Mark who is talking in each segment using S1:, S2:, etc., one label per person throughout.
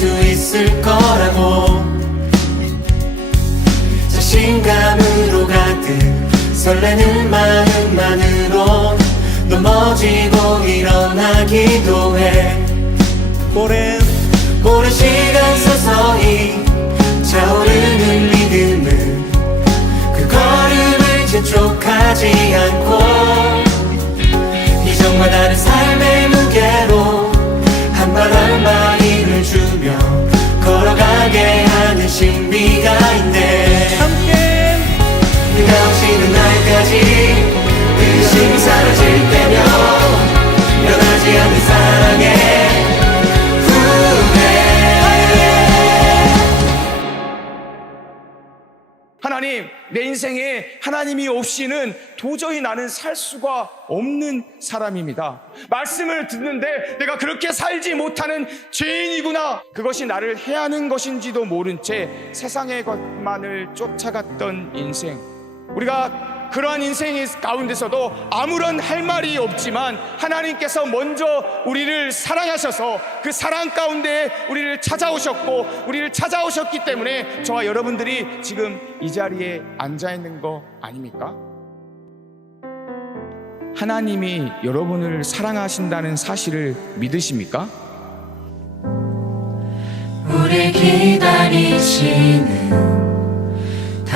S1: 수 있을 거라고. 자신감으로 가득 설레는 마음만으로 넘어지고 일어나기도 해. 오랜 오랜 시간 서서히 차오르는 믿음은 그 걸음을 재촉하지 않고
S2: 하나님, 내 인생에 하나님이 없이는 도저히 나는 살 수가 없는 사람입니다. 말씀을 듣는데 내가 그렇게 살지 못하는 죄인이구나. 그것이 나를 해하는 것인지도 모른 채 세상의 것만을 쫓아갔던 인생. 우리가 그러한 인생 가운데서도 아무런 할 말이 없지만 하나님께서 먼저 우리를 사랑하셔서 그 사랑 가운데 우리를 찾아오셨고 우리를 찾아오셨기 때문에 저와 여러분들이 지금 이 자리에 앉아 있는 거 아닙니까? 하나님이 여러분을 사랑하신다는 사실을 믿으십니까?
S1: 우리 기다리시는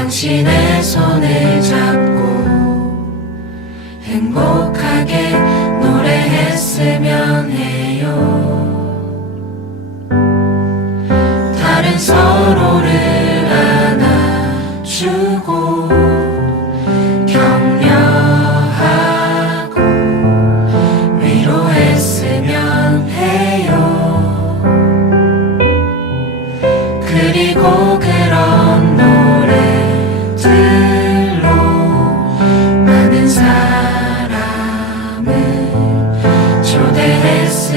S1: 당신의 손을 잡고 행복하게 노래했으면 해